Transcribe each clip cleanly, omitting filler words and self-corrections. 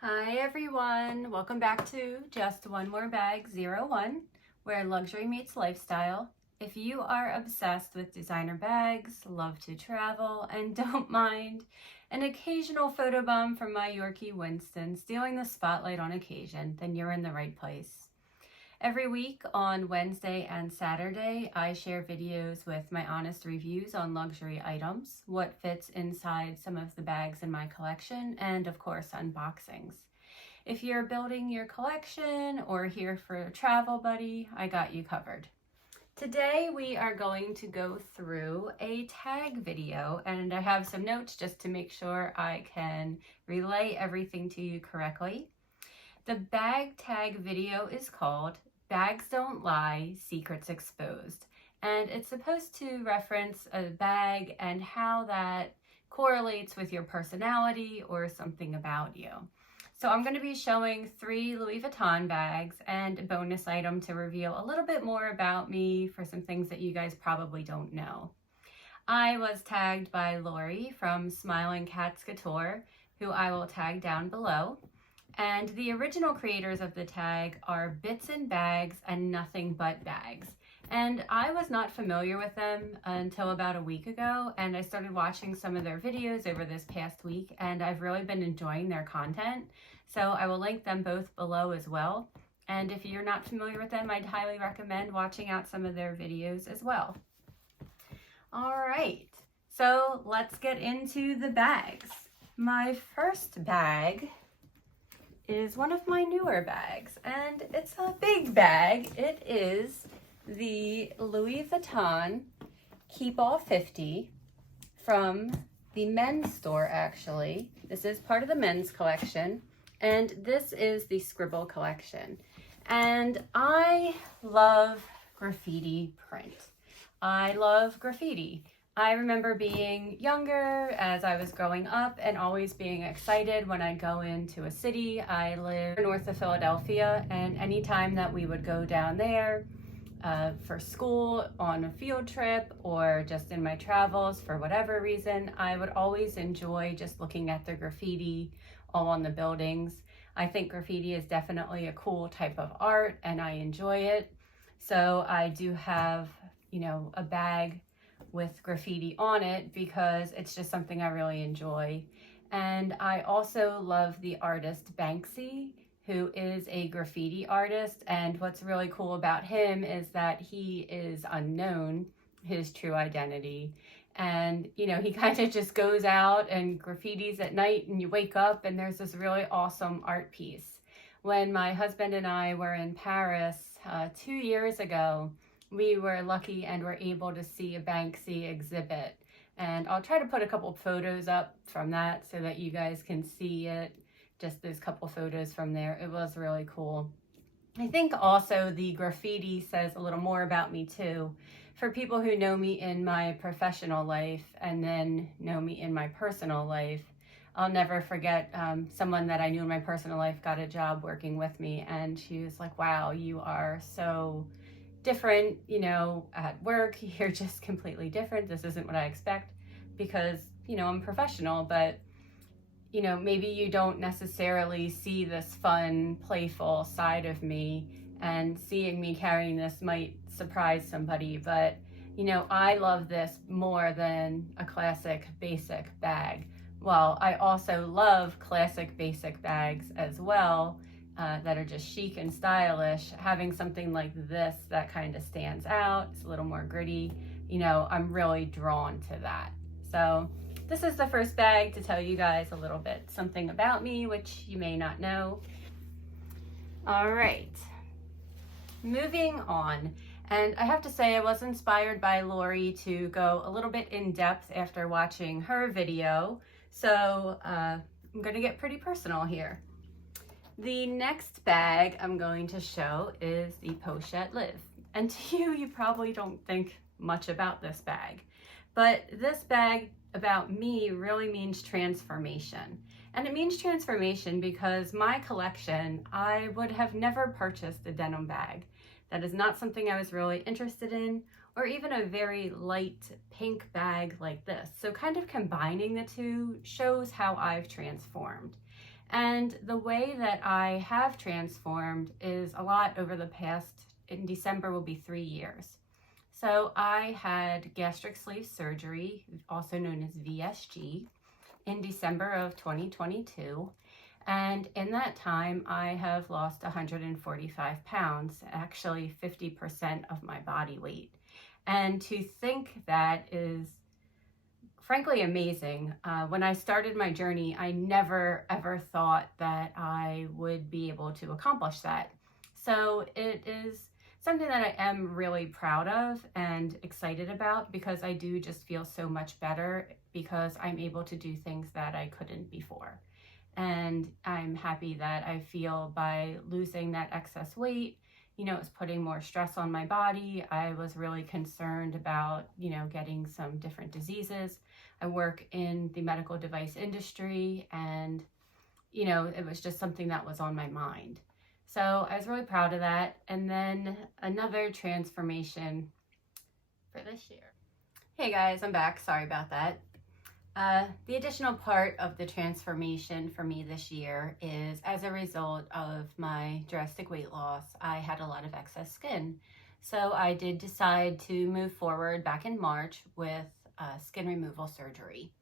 Hi everyone, welcome back to Just One More Bag 01, where luxury meets lifestyle. If you are obsessed with designer bags, love to travel, and don't mind an occasional photobomb from my Yorkie Winston stealing the spotlight on occasion, then you're in the right place. Every week on Wednesday and Saturday, I share videos with my honest reviews on luxury items, what fits inside some of the bags in my collection, and of course, unboxings. If you're building your collection or here for a travel buddy, I got you covered. Today we are going to go through a tag video, and I have some notes just to make sure I can relay everything to you correctly. The bag tag video is called Bags Don't Lie, Secrets Exposed, and it's supposed to reference a bag and how that correlates with your personality or something about you. So I'm going to be showing 3 Louis Vuitton bags and a bonus item to reveal a little bit more about me for some things that you guys probably don't know. I was tagged by Lori from Smiling Cats Couture, who I will tag down below. And the original creators of the tag are Bits and Bags and Nothing But Bags. And I was not familiar with them until about a week ago, and I started watching some of their videos over this past week, and I've really been enjoying their content. So I will link them both below as well. And if you're not familiar with them, I'd highly recommend watching out some of their videos as well. All right, so let's get into the bags. My first bag is one of my newer bags, and it's a big bag. It is the Louis Vuitton Keepall 50 from the men's store, actually. This is part of the men's collection, and this is the Scribble collection. And I love graffiti print. I love graffiti. I remember being younger as I was growing up and always being excited when I'd go into a city. I live north of Philadelphia, and anytime that we would go down there for school, on a field trip, or just in my travels for whatever reason, I would always enjoy just looking at the graffiti all on the buildings. I think graffiti is definitely a cool type of art, and I enjoy it. So I do have, a bag with graffiti on it because it's just something I really enjoy. And I also love the artist Banksy, who is a graffiti artist. And what's really cool about him is that he is unknown, his true identity. And, he kind of just goes out and graffitis at night, and you wake up and there's this really awesome art piece. When my husband and I were in Paris 2 years ago, we were lucky and were able to see a Banksy exhibit. And I'll try to put a couple photos up from that so that you guys can see it. Just those couple photos from there. It was really cool. I think also the graffiti says a little more about me too. For people who know me in my professional life and then know me in my personal life, I'll never forget someone that I knew in my personal life got a job working with me, and she was like, wow, you are so different, at work. You're just completely different. This isn't what I expect because, I'm professional, but, maybe you don't necessarily see this fun, playful side of me, and seeing me carrying this might surprise somebody, but, I love this more than a classic basic bag. Well, I also love classic basic bags as well, that are just chic and stylish. Having something like this that kind of stands out, it's a little more gritty, I'm really drawn to that. So this is the first bag to tell you guys a little bit something about me, which you may not know. All right, moving on. And I have to say I was inspired by Lori to go a little bit in depth after watching her video. So I'm gonna get pretty personal here. The next bag I'm going to show is the Pochette Live. And to you probably don't think much about this bag, but this bag about me really means transformation. And it means transformation because my collection, I would have never purchased a denim bag. That is not something I was really interested in or even a very light pink bag like this. So kind of combining the two shows how I've transformed. And the way that I have transformed is a lot over the past, in December will be 3 years. So I had gastric sleeve surgery, also known as VSG, in December of 2022. And in that time, I have lost 145 pounds, actually 50% of my body weight. And to think that is frankly amazing. When I started my journey, I never ever thought that I would be able to accomplish that. So it is something that I am really proud of and excited about, because I do just feel so much better because I'm able to do things that I couldn't before. And I'm happy that I feel by losing that excess weight, you know, it's putting more stress on my body. I was really concerned about, you know, getting some different diseases. I work in the medical device industry, and, you know, it was just something that was on my mind. So I was really proud of that. And then another transformation for this year. Hey guys, I'm back. Sorry about that. The additional part of the transformation for me this year is, as a result of my drastic weight loss, I had a lot of excess skin. So I did decide to move forward back in March with skin removal surgery.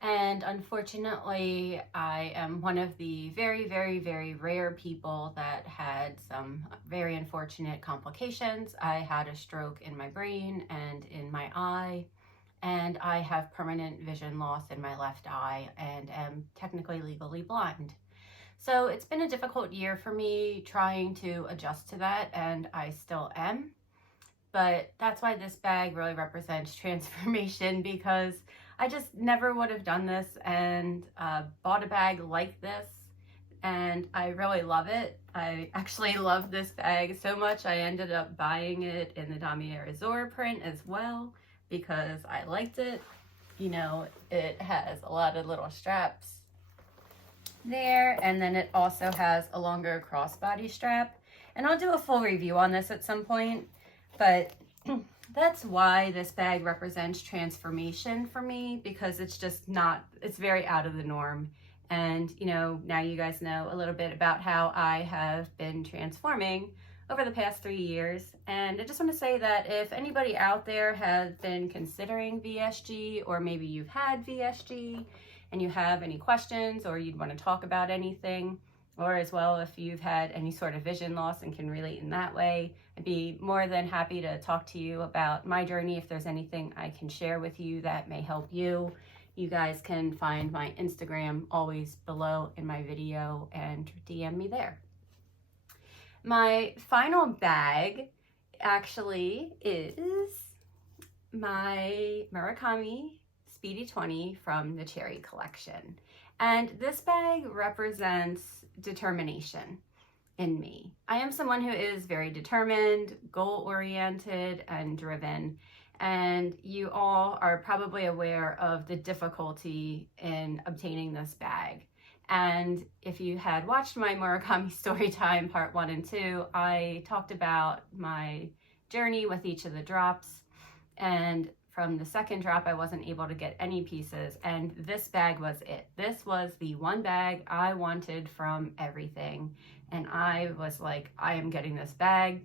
And unfortunately, I am one of the very, very, very rare people that had some very unfortunate complications. I had a stroke in my brain and in my eye, and I have permanent vision loss in my left eye and am technically legally blind. So it's been a difficult year for me trying to adjust to that, and I still am. But that's why this bag really represents transformation, because I just never would have done this and bought a bag like this, and I really love it. I actually love this bag so much I ended up buying it in the Damier Azur print as well, because I liked it. You know, it has a lot of little straps there, and then it also has a longer crossbody strap. And I'll do a full review on this at some point, but that's why this bag represents transformation for me, because it's just not, it's very out of the norm. And, you know, now you guys know a little bit about how I have been transforming over the past 3 years. And I just want to say that if anybody out there has been considering VSG, or maybe you've had VSG and you have any questions, or you'd want to talk about anything, or as well if you've had any sort of vision loss and can relate in that way, I'd be more than happy to talk to you about my journey. If there's anything I can share with you that may help you, you guys can find my Instagram always below in my video and DM me there. My final bag actually is my Murakami Speedy 20 from the Cherry collection. And this bag represents determination in me. I am someone who is very determined, goal-oriented, and driven. And you all are probably aware of the difficulty in obtaining this bag. And if you had watched my Murakami Storytime Part 1 and 2, I talked about my journey with each of the drops. And from the second drop, I wasn't able to get any pieces. And this bag was it. This was the one bag I wanted from everything. And I was like, I am getting this bag.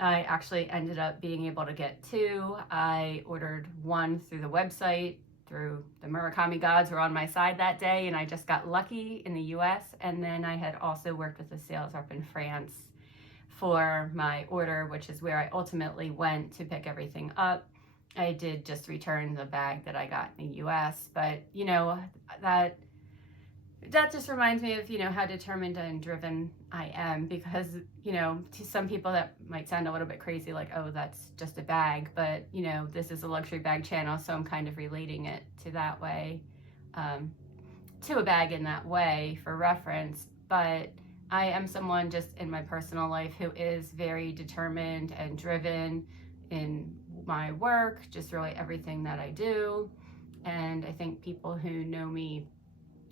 I actually ended up being able to get 2. I ordered 1 through the website, through the Murakami gods were on my side that day, and I just got lucky in the US. And then I had also worked with a sales rep in France for my order, which is where I ultimately went to pick everything up. I did just return the bag that I got in the US, but you know, that just reminds me of, you know, how determined and driven I am, because, you know, to some people that might sound a little bit crazy, like, oh, that's just a bag, but, you know, this is a luxury bag channel, so I'm kind of relating it to that way, to a bag in that way for reference. But I am someone just in my personal life who is very determined and driven in my work, just really everything that I do. And I think people who know me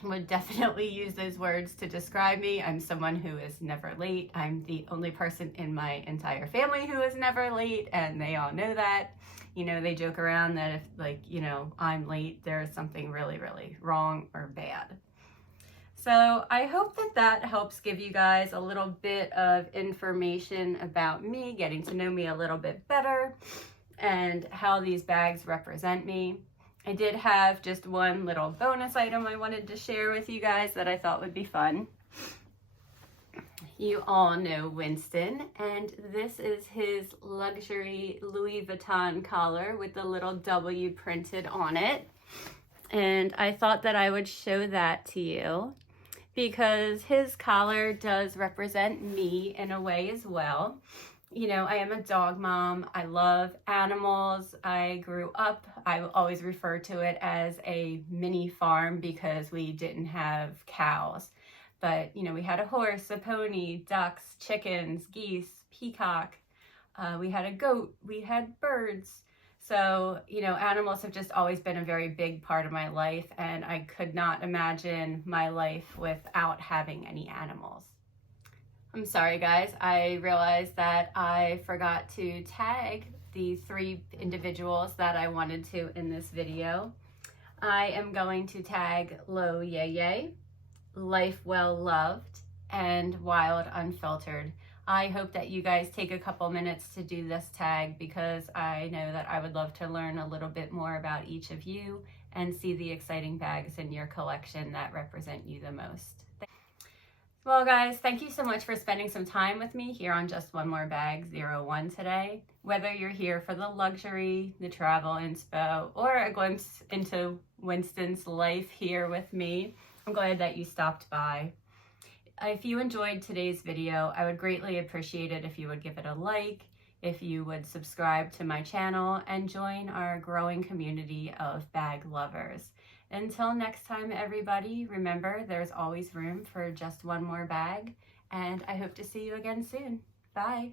would definitely use those words to describe me. I'm someone who is never late. I'm the only person in my entire family who is never late, and they all know that. You know, they joke around that if, like, you know, I'm late, there's something really, really wrong or bad. So I hope that that helps give you guys a little bit of information about me, getting to know me a little bit better, and how these bags represent me. I did have just one little bonus item I wanted to share with you guys that I thought would be fun. You all know Winston, and this is his luxury Louis Vuitton collar with the little W printed on it. And I thought that I would show that to you because his collar does represent me in a way as well. You know, I am a dog mom. I love animals. I grew up, I always refer to it as a mini farm because we didn't have cows. But, you know, we had a horse, a pony, ducks, chickens, geese, peacock. We had a goat. We had birds. So, you know, animals have just always been a very big part of my life, and I could not imagine my life without having any animals. I'm sorry guys, I realized that I forgot to tag the 3 individuals that I wanted to in this video. I am going to tag Lo Yay Yay, Life Well Loved, and Wild Unfiltered. I hope that you guys take a couple minutes to do this tag because I know that I would love to learn a little bit more about each of you and see the exciting bags in your collection that represent you the most. Well guys, thank you so much for spending some time with me here on Just One More Bag 01 today. Whether you're here for the luxury, the travel inspo, or a glimpse into Winston's life here with me, I'm glad that you stopped by. If you enjoyed today's video, I would greatly appreciate it if you would give it a like, if you would subscribe to my channel, and join our growing community of bag lovers. Until next time, everybody, remember there's always room for just one more bag, and I hope to see you again soon. Bye.